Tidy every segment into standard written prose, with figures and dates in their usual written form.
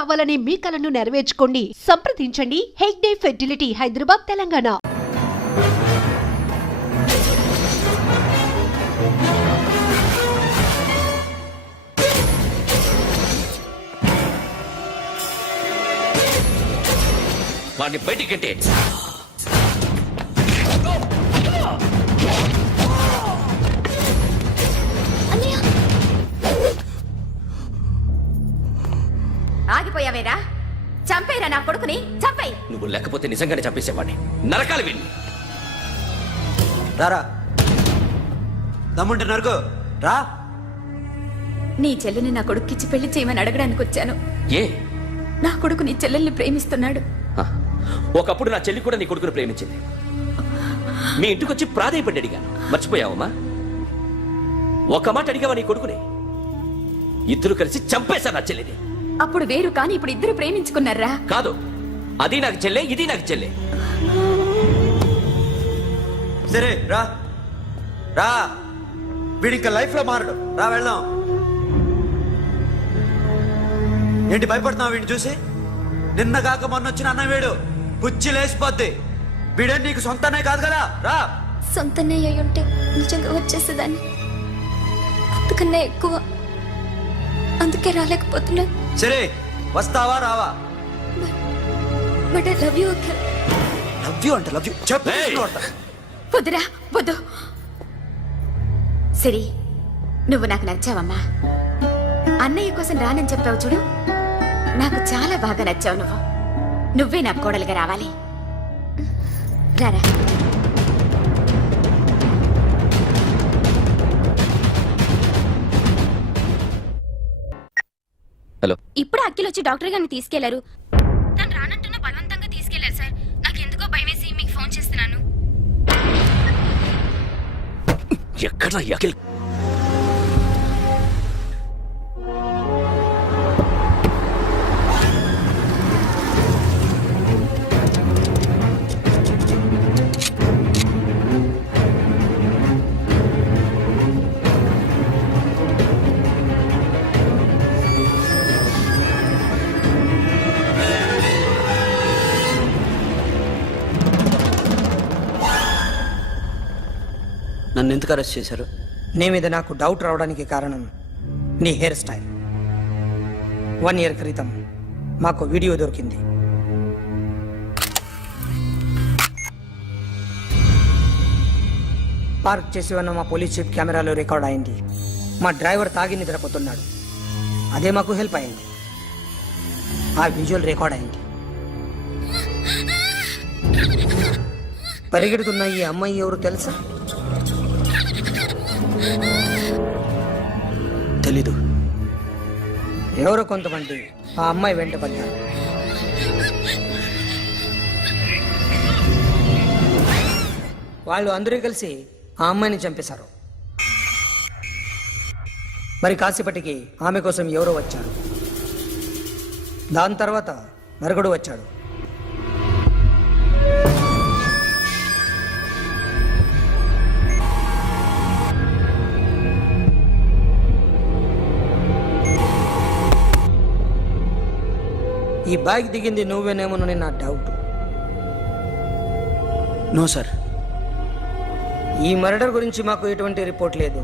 కావాలనే మీ కలను నెరవేర్చుకోండి. సంప్రదించండి హెగ్డే ఫెర్టిలిటీ, హైదరాబాద్, తెలంగాణ. వాడిని బయటికి గంటే. ఆగిపోయావేరా? చంపేరా నా కొడుకుని, చంపేయ్. నువ్వు లేకపోతే నిజంగానే చంపేసేవాడిని. నరకాలి వీడిని. రారా, దమ్ముంటే నరకు రా. నీ చెల్లిని నా కొడుక్కిచ్చి పెళ్లి చేయమని అడగడానికి వచ్చాను. ఏ? నా కొడుకు నీ చెల్లెల్ని ప్రేమిస్తున్నాడు. ఒకప్పుడు నా చెల్లి కూడా నీ కొడుకును ప్రేమించింది. మీ ఇంటికి వచ్చి ప్రాధాయపడి అడిగాను. మర్చిపోయావమ్మా? ఒక మాట అడిగావా నీ కొడుకుని? ఇద్దరు కలిసి చంపేశారు నా చెల్లిని. అప్పుడు వేరు, కానీ ఇప్పుడు ఇద్దరు ప్రేమించుకున్నారా? కాదు, అది నాకు చెల్లె, ఇది నాకు చెల్లె. సరే రా రా, వీడి ఇంకా లైఫ్ లో మారడు. రా వెళ్దాం. ఏంటి భయపడుతున్నావు వీడిని చూసి? నిన్న కాక మొన్న వచ్చిన అన్న వీడు పుచ్చి లేచిపోద్ది. వీడే నీకు సొంతనే కాదు కదా. రా. సొంతనే అయి ఉంటే నిజంగా వచ్చేసేదాన్ని. అంతకన్నా ఎక్కువ, అందుకే రాలేకపోతున్నా. సరే, వస్తావా రావా? But I love you Akhil. Love you అంటే లవ్ యూ చెప్పు. వద్దురా, వద్దు. సిరి, నువ్వు నాకు నచ్చావమ్మా. అన్నయ్య కోసం రానని చెప్పావు చూడు, నాకు చాలా బాగా నచ్చావు. నువ్వే నాకు కోడలుగా రావాలి. రారా. హలో. ఇప్పుడు అఖిల్ వచ్చి డాక్టర్ గారిని తీసుకెళ్లారు. తను రానంటున్న బలవంతంగా తీసుకెళ్లారు సార్. నాకు ఎందుకో భయం వేసి మీకు ఫోన్ చేస్తున్నాను. ఎక్కడ అఖిల్? నన్ను ఎందుకు అరెస్ట్ చేశారు? నీ మీద నాకు డౌట్ రావడానికి కారణం నీ హెయిర్ స్టైల్. 1 year క్రితం మాకు వీడియో దొరికింది. పార్క్ చేసి ఉన్న మా పోలీస్ జీప్ కెమెరాలో రికార్డ్ అయింది. మా డ్రైవర్ తాగి నిద్రపోతున్నాడు. అదే మాకు హెల్ప్ అయింది. ఆ విజువల్ రికార్డ్ అయింది. పరిగెడుతున్న ఈ అమ్మాయి ఎవరు తెలుసా? తెలీదు. ఎవరో కొంతమంది ఆ అమ్మాయి వెంట పడ్డారు. వాళ్ళు అందరూ కలిసి ఆ అమ్మాయిని చంపేశారు. మరి కాసేపటికి ఆమె కోసం ఎవరో వచ్చారు. దాని తర్వాత నరకుడు వచ్చాడు. ఈ బైక్ దిగింది నువ్వేనేమోనని నా డౌట్. No sir. ఈ మర్డర్ గురించి మాకు ఎటువంటి రిపోర్ట్ లేదు.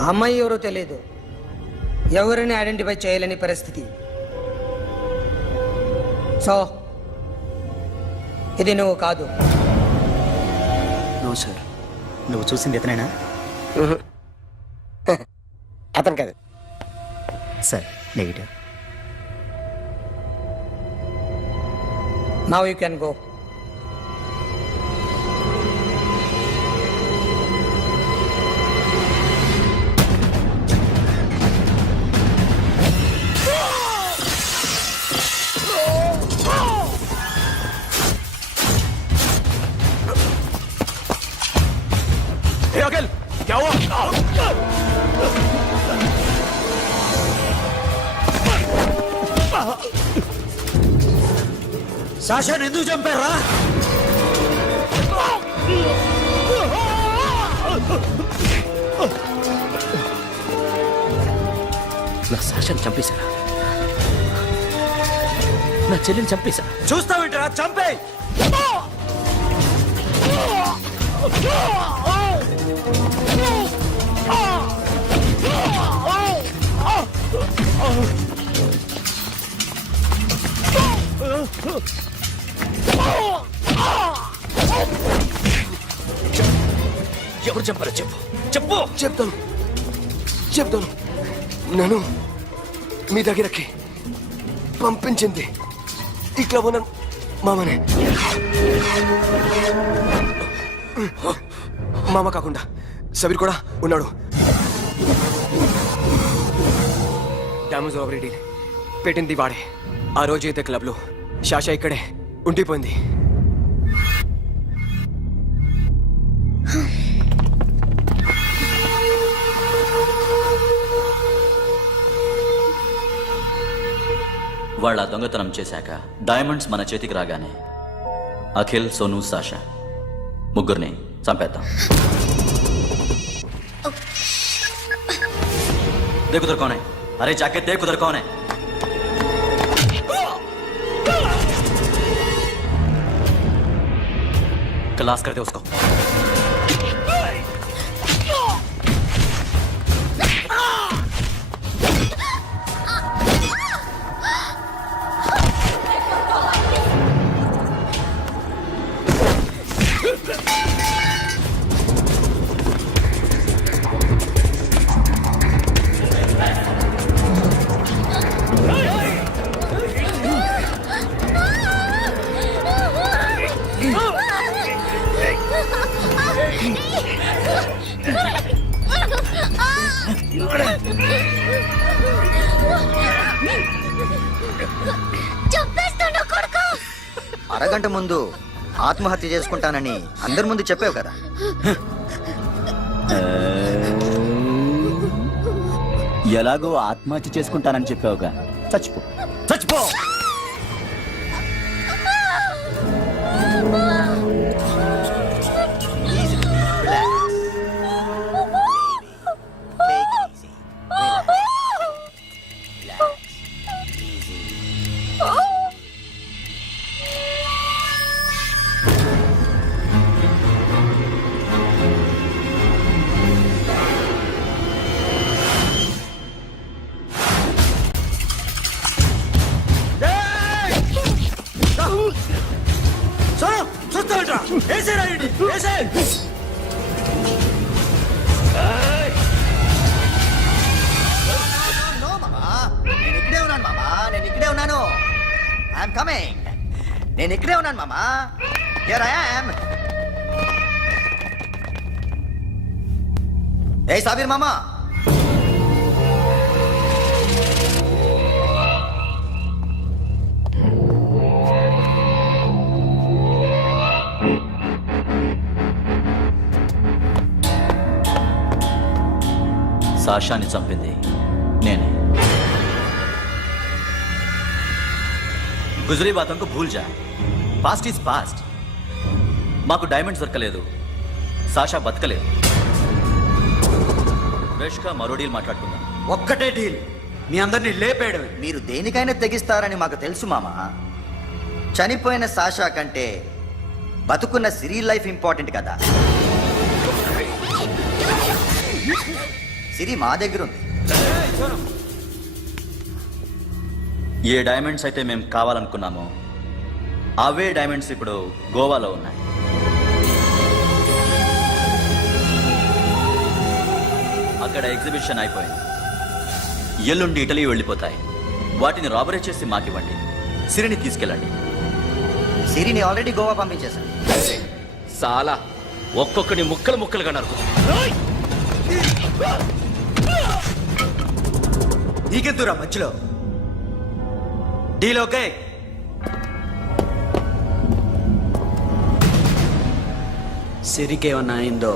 ఆ అమ్మాయి ఎవరో తెలియదు. ఎవరిని ఐడెంటిఫై చేయలేని పరిస్థితి. సో ఇది నువ్వు కాదు. No sir. నువ్వు చూసింది ఇతనేనా? అతను కాదు sir. Negative. Now you can go. Hey, Akhil, क्या हुआ? సాషాని ఎందుకు చంపారా? నా సాషాని చంపేశారా? నా చెల్లిని చంపేశా. చూస్తావేంట్రా? చంపే. ఎవరు చంపారో చెప్పు, చెప్పు. చెప్తాను నన్ను మీ దగ్గరకి పంపించింది ఇట్లా ఉన్న మామనే. మామ కాకుండా సబీర్ కూడా ఉన్నాడు. డ్యామేజ్ ఓవర్ పెట్టింది వాడే. ఆ రోజు అయితే క్లబ్లో శాషా ఇక్కడే ఉండిపోయింది. వాళ్ళ దొంగతనం చేశాక డైమండ్స్ మన చేతికి రాగానే అఖిల్, సోను, సాషా ముగ్గురిని చంపేద్దాం. देख उधर कौन है? अरे जाके देख उधर कौन है? क्लास कर दे उसको. అరగంట ముందు ఆత్మహత్య చేసుకుంటానని అందరి ముందు చెప్పావు కదా. ఎలాగో ఆత్మహత్య చేసుకుంటానని చెప్పావుగా, చచ్చిపో. చూస్తావేంట్రా? వేసేరా వీడిని, వేసే. నేను ఇక్కడే ఉన్నాను మామా, నేను ఇక్కడే ఉన్నాను. I'm coming. నేను ఇక్కడే ఉన్నాను మామా. Here I am. ఏ సాబీర్ మామా, సాషాని చంపింది నేనే. గుజరీ బాతంకు భూల్ జా. Past is past. మాకు డైమండ్స్ దొరకలేదు, సాషా బతకలేదు. వేష్గా మరో డీల్ మాట్లాడుకుందాం. ఒక్కటే డీల్, మీ అందరినీ లేపేయడం. మీరు దేనికైనా తెగిస్తారని మాకు తెలుసు మామా. చనిపోయిన సాషా కంటే బతుకున్న సిరి లైఫ్ ఇంపార్టెంట్ కదా. సిరి మా దగ్గర ఉంది. ఏ డైమండ్స్ అయితే మేము కావాలనుకున్నామో అవే డైమండ్స్ ఇప్పుడు గోవాలో ఉన్నాయి. అక్కడ ఎగ్జిబిషన్ అయిపోయింది. ఎల్లుండి ఇటలీ వెళ్ళిపోతాయి. వాటిని రాబరీ చేసి మాకివ్వండి. సిరిని తీసుకెళ్ళండి. సిరిని ఆల్రెడీ గోవా పంపించేశాను. సాలా ఒక్కొక్కని ముక్కలు ముక్కలుగా నరుకు. నీకెందురా మధ్యలో? Deal okay? సిరికేమన్నా అయిందో?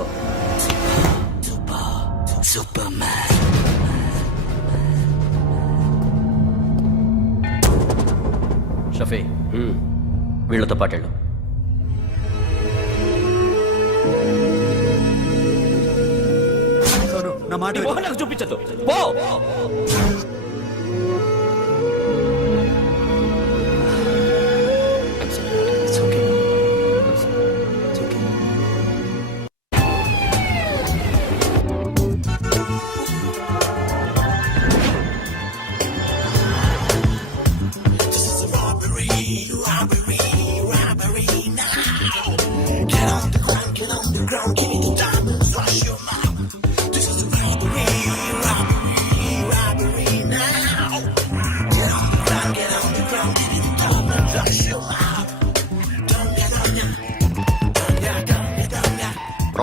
షఫీ, వీళ్ళతో పాటెళ్ళు. నా మాట నీ మొహం నాకు చూపించద్దు. పో.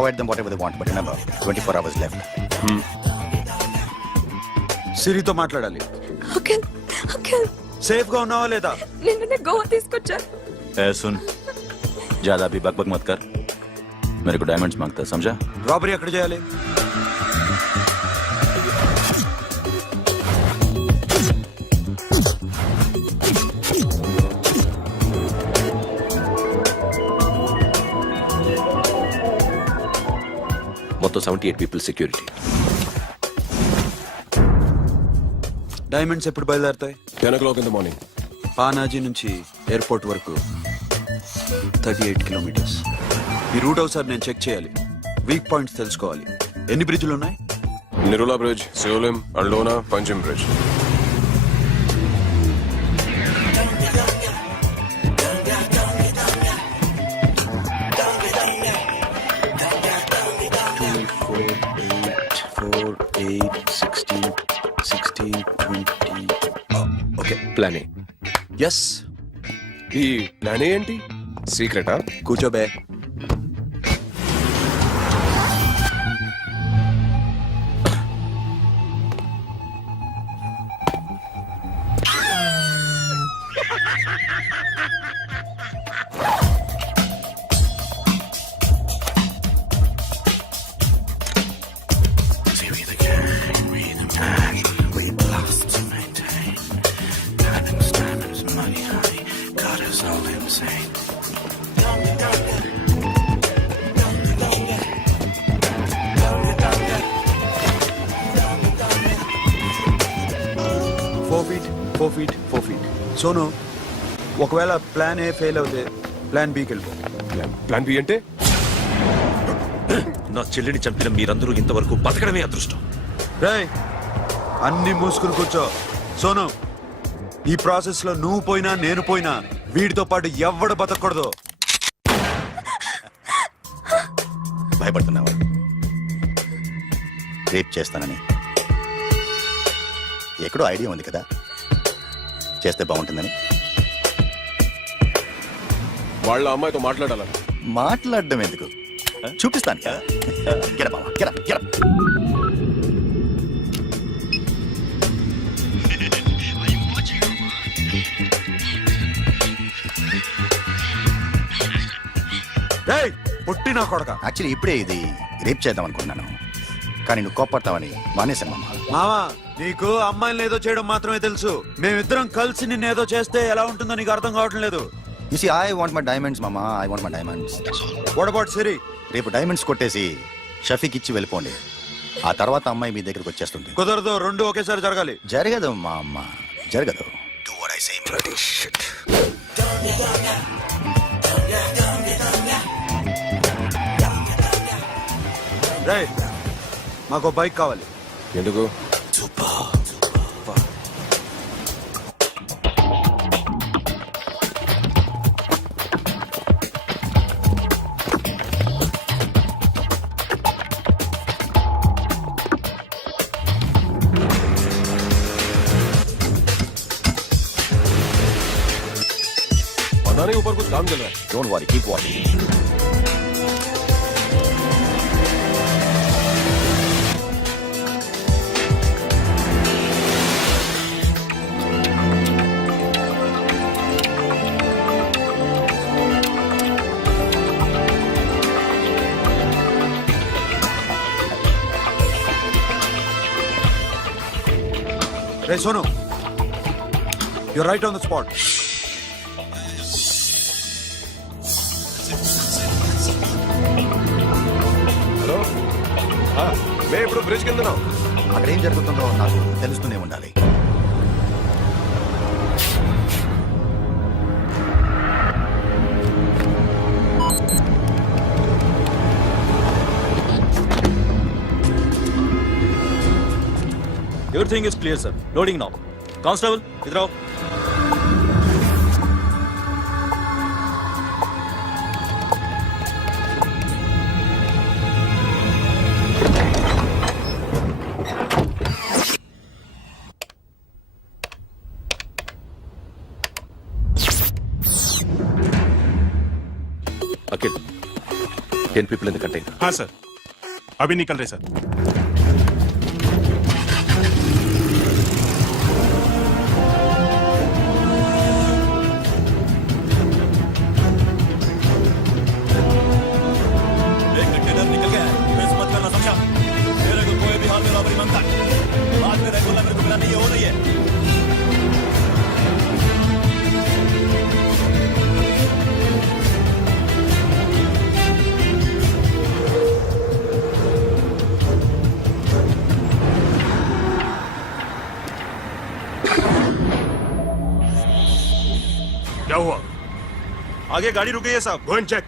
provide them whatever they want, but remember, 24 hours left. సిరితో మాట్లాడాలి. అంకుల్ అంకుల్ సేఫ్ గా ఉన్నావా లేదా? నిన్న గోవా తీసుకొచ్చారు. ए सुन, ज्यादा भी बकबक मत कर. मेरे को डायमंड्स मांगता है, समझा? రాబరీ ఎక్కడ చేయాలి? మొత్తం 78 పీపుల్ సెక్యూరిటీ. డైమండ్స్ ఎప్పుడు బయలుదేరుతాయి? 10 o'clock in the morning. Panaji నుంచి ఎయిర్పోర్ట్ వరకు 38 కిలోమీటర్స్. ఈ రూట్ ఒకసారి నేను చెక్ చేయాలి. వీక్ పాయింట్స్ తెలుసుకోవాలి. ఎన్ని బ్రిడ్జ్లు ఉన్నాయి? Nirula Bridge, Seolim, Aldona, Panjim Bridge. Okay, plan A. Yes. ఈ ప్లాన్ ఏంటి? సీక్రెటా? కూర్చోబే. Four feet. సోను, ఒకవేళ ప్లాన్ ఏ ఫెయిల్ అవుతే ప్లాన్ బికి వెళ్ళిపో. ప్లాన్ బి అంటే? నా చెల్లిని చంపిన మీరందరూ ఇంతవరకు బతకడమే అదృష్టం. రేయ్, అన్ని మూసుకుని కూర్చో. సోను, ఈ ప్రాసెస్ లో నువ్వు పోయినా నేను పోయినా వీడితో పాటు ఎవ్వడు బతకూడదు. భయపడుతున్నావా? రేప్ చేస్తానని ఎక్కడో ఐడియా ఉంది కదా, చేస్తే బాగుంటుందని. వాళ్ళ అమ్మాయితో మాట్లాడాలని. మాట్లాడడం ఎందుకు, చూపిస్తాను కదా. గెడ బావా, గెడ గెడ. రేయ్, పుట్టి నా కొడక. యాక్చువల్లీ ఇప్పుడే ఇది రేప్ చేద్దాం అనుకున్నాను, కానీ నువ్వు కోపడతావని మానేశాను మామ. మావా, నీకు అమ్మాయిలను ఏదో చేయడం మాత్రమే తెలుసు. మేమిద్దరం కలిసి నిన్ను ఏదో చేస్తే ఎలా ఉంటుందో నీకు అర్థం కావటం లేదు. You see, I want my diamonds, mama. I want my diamonds. What about Siri? రేపు డైమండ్స్ కొట్టేసి షఫీక్ ఇచ్చి వెళ్ళిపోండి. ఆ తర్వాత అమ్మాయి మీ దగ్గరికి వచ్చేస్తుంది. కుదరదు, రెండు ఒకేసారి జరగాలి. జరగదు మా అమ్మ, జరగదు. Do what I say, bloody shit. రేయ్, మాకు బైక్ కావాలి. ఎందుకు? पता नहीं ऊपर कुछ काम चल रहा है. Don't worry, keep watching. Ray Sonu, you're right on the spot. Hello, మేము ఇప్పుడు బ్రిడ్జ్ కింద ఉన్నాం. అక్కడ ఏం జరుగుతుందో నాకు తెలుస్తూనే ఉండాలి. Everything is clear, sir. Loading now. Constable, idhar aao. Akhil, 10 people in the container. हाँ सर, अभी निकल रहे सर. एक कंटेनर निकल गया है. मिस मत करना, समझा? मेरे को कोई भी हाल में रॉबरी मांगता है. बाद में रेगुलर मेरे को मिला नहीं, ये हो रही है. क्या हुआ? आगे गाड़ी रुक गई है साहब. Go and check.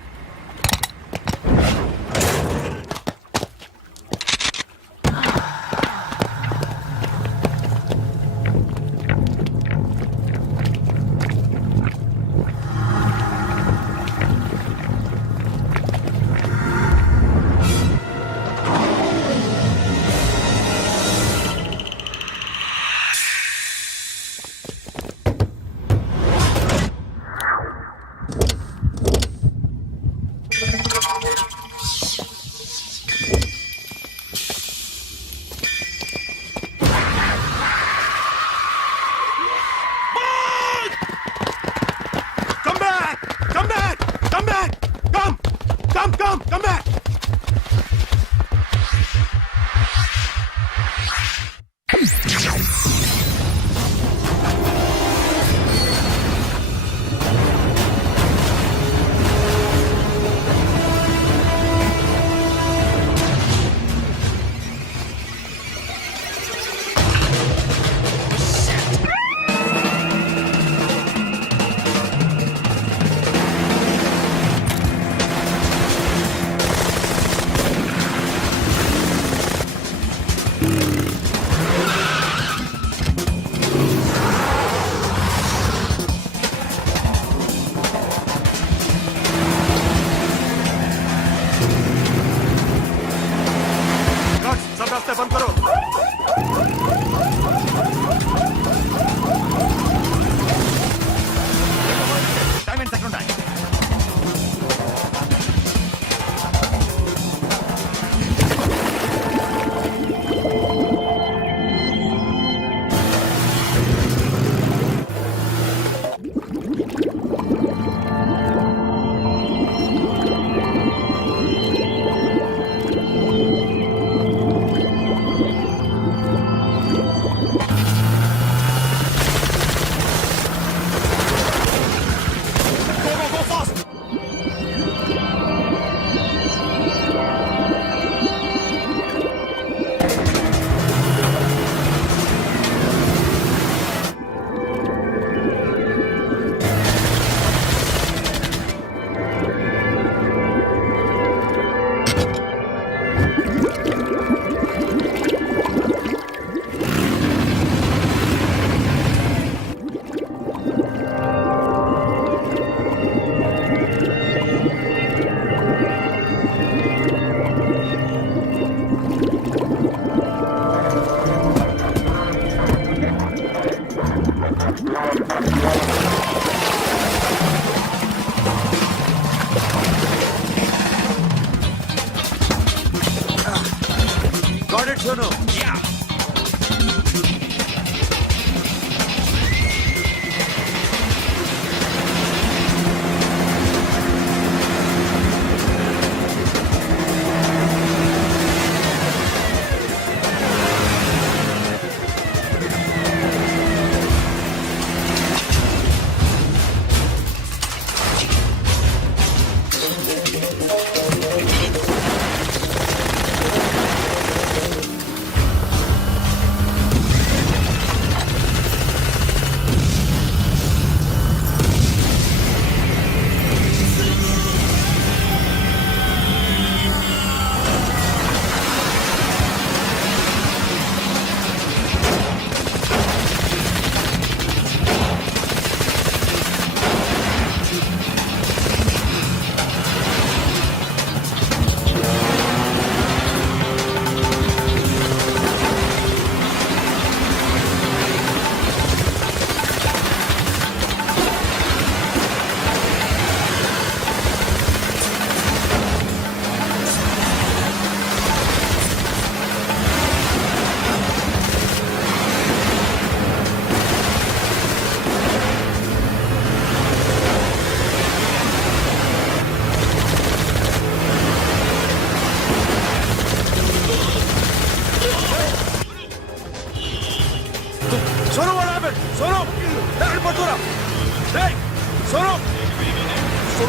Come back! सब रास्ते बंद करो. Time and second time. Got it, Sonu. Yeah.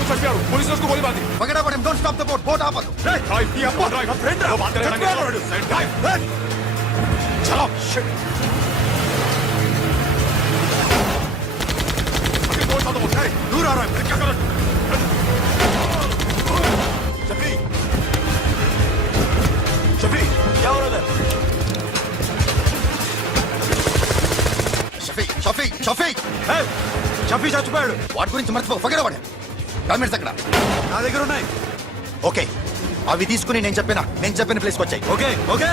Sonu चढ़ पुलिस उसको गोली मार दी Forget about him. Don't stop the boat. Boat आपस. ड्राइव किया ड्राइव फ्रेंड वो बात करेगा चलो शिट दूर आ रहा है क्या करो शफी शफी क्या हो रहा है షఫీ షఫీ షఫీ చచ్చిపోయాడు వాటి గురించి మర్చిపో ఫగడ వాడు డాక్యుమెంట్స్ ఎక్కడ నా దగ్గర ఉన్నాయి ఓకే అవి తీసుకుని నేను చెప్పిన ప్లేస్కి వచ్చాయి ఓకే ఓకే